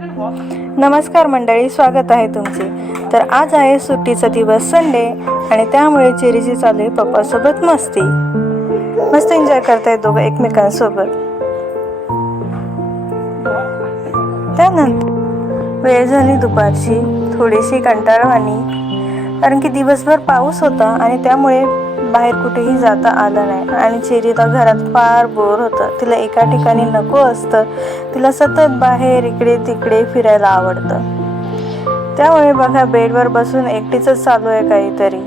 नमस्कार मंडळी, स्वागत आहे तुमचे। तर आज आहे सुट्टीचा दिवस, संडे, आणि त्यामुळे चेरीची चालू आहे पप्पासोबत मस्ती। मस्त एन्जॉय करतायत दोघं एकमेकांसोबत। त्यानंतर वेळ झाली दुपारची, थोडीशी कंटाळवाणी, कारण की दिवसभर पाऊस होता आणि त्यामुळे बाहेर कुठेही जाता आलं नाही। आणि चेरीला घरात फार बोर होतं, तिला एका ठिकाणी नको असतं, तिला सतत बाहेर इकडे तिकडे फिरायला आवडतं। त्यामुळे बघा, बेडवर बसून एकटीच चालू आहे काहीतरी।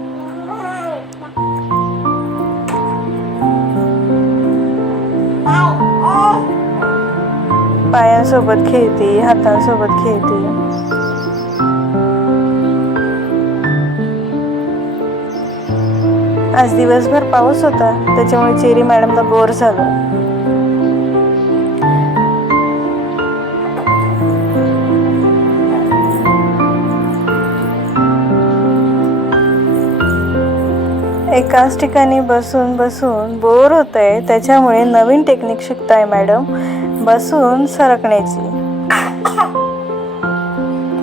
पायांसोबत खेळते, हातांसोबत खेळते। आज दिवसभर पाऊस होता, त्याच्यामुळे चेरी मॅडमला बोर झालं। एकाच ठिकाणी बसून बसून बोर होतंय, त्याच्यामुळे नवीन टेक्निक शिकताय मॅडम, बसून सरकण्याची।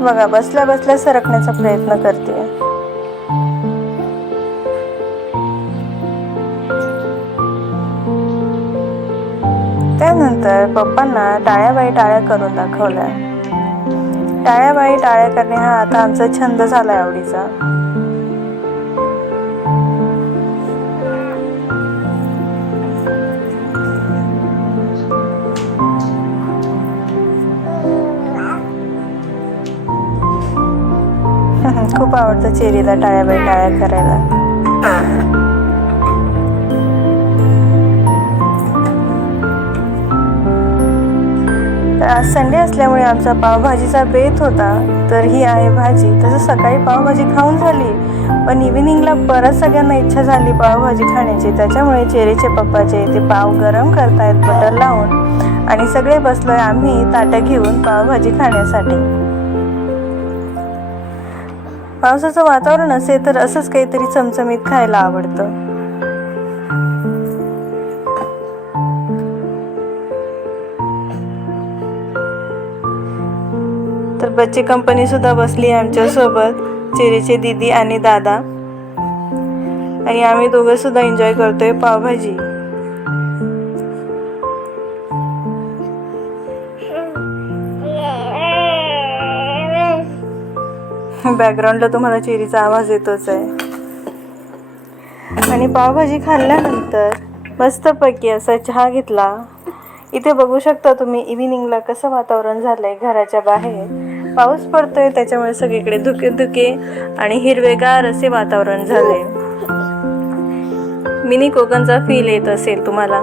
बघा, बसल्या बसल्या सरकण्याचा प्रयत्न करते। त्यानंतर पप्पांना टाळ्या बाई टाळ्या करून दाखवल्या। टाळ्या बाई टाळ्या करणे हा आता आमचा छंद झालाय आवडीचा। खूप आवडतं चेरीला टाळ्या बाई टाळ्या करायला। आज संडे असल्यामुळे आमचा पावभाजीचा बेत होता, तर ही आहे भाजी। तसं सकाळी पावभाजी खाऊन झाली, पण इव्हिनिंगला परत सगळ्यांना इच्छा झाली पावभाजी खाण्याची। त्याच्यामुळे चेरीचे पप्पाचे ते पाव गरम करतायत बटर लावून, आणि सगळे बसलोय आम्ही ताटं घेऊन पावभाजी खाण्यासाठी। पावसाचं वातावरण असेल तर असंच काहीतरी चमचमीत खायला आवडतं। तर बच्ची कंपनी सुद्धा बसली आमच्या सोबत, चेरीचे दीदी आणि दादा, आणि आम्ही दोघं सुद्धा एन्जॉय करतोय पावभाजी। बॅकग्राऊंडला तुम्हाला चेरीचा आवाज येतोच आहे। आणि पावभाजी खाल्ल्यानंतर मस्तपैकी असा चहा घेतला। इथे बघू शकता तुम्ही इव्हिनिंगला कसं वातावरण झालंय। घराच्या बाहेर पाऊस पडतोय, त्याच्यामुळे सगळीकडे धुके धुके आणि हिरवेगार असे वातावरण झाले। मिनी कोकणचा फील येत असेल तुम्हाला।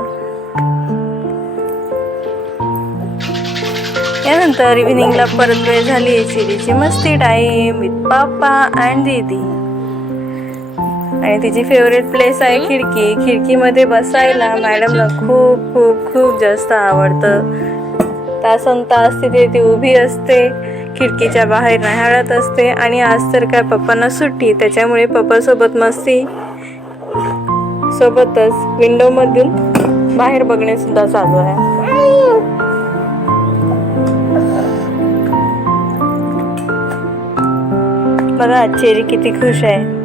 यानंतर इव्हिनिंगला परत वेळ झाली आहे चेरीची मस्ती टाईम विथ पापा अँड दीदी। आणि तिची फेवरेट प्लेस आहे खिडकी। खिडकीमध्ये बसायला मॅडमला खूप खूप खूप जास्त आवडतं। तासनतास तिथे ती उभी असते, खिडकीच्या बाहेर न्याहाळत असते। आणि आज तर काय पप्पांना सुट्टी, त्याच्यामुळे पप्पासोबत मस्ती, सोबतच विंडोमधून बाहेर बघणे सुद्धा चालू आहे। बघा चेरी किती खुश आहे।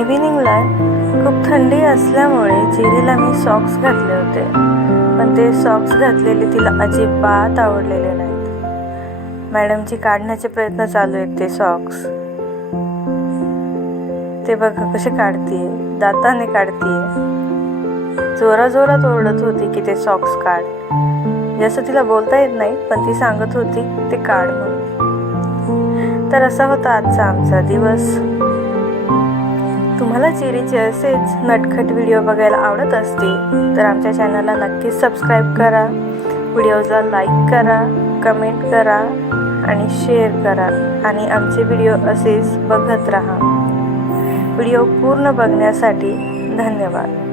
इव्हिनिंगला खूप थंडी असल्यामुळे चेरीला मी सॉक्स घातले होते, पण ते सॉक्स घातलेले तिला अजिबात आवडलेले नाहीत। मॅडमची काढण्याचे प्रयत्न चालू आहेत ते सॉक्स। ते बघा कसे काढतीये, दाताने काढतीये। जोराजोरात ओरडत होती की ते सॉक्स काढ। जसं तिला बोलता येत नाही, पण ती सांगत होती ते काढ म्हणून। तर असा होता आजचा आमचा दिवस। तुम्हाला चेरीचे असेच नटखट व्हिडिओ बघायला आवडत असतील तर आमच्या चॅनलला नक्कीच सबस्क्राईब करा, व्हिडिओजला लाईक करा, कमेंट करा आणि शेअर करा, आणि आमचे व्हिडिओ असेच बघत राहा। व्हिडिओ पूर्ण बघण्यासाठी धन्यवाद।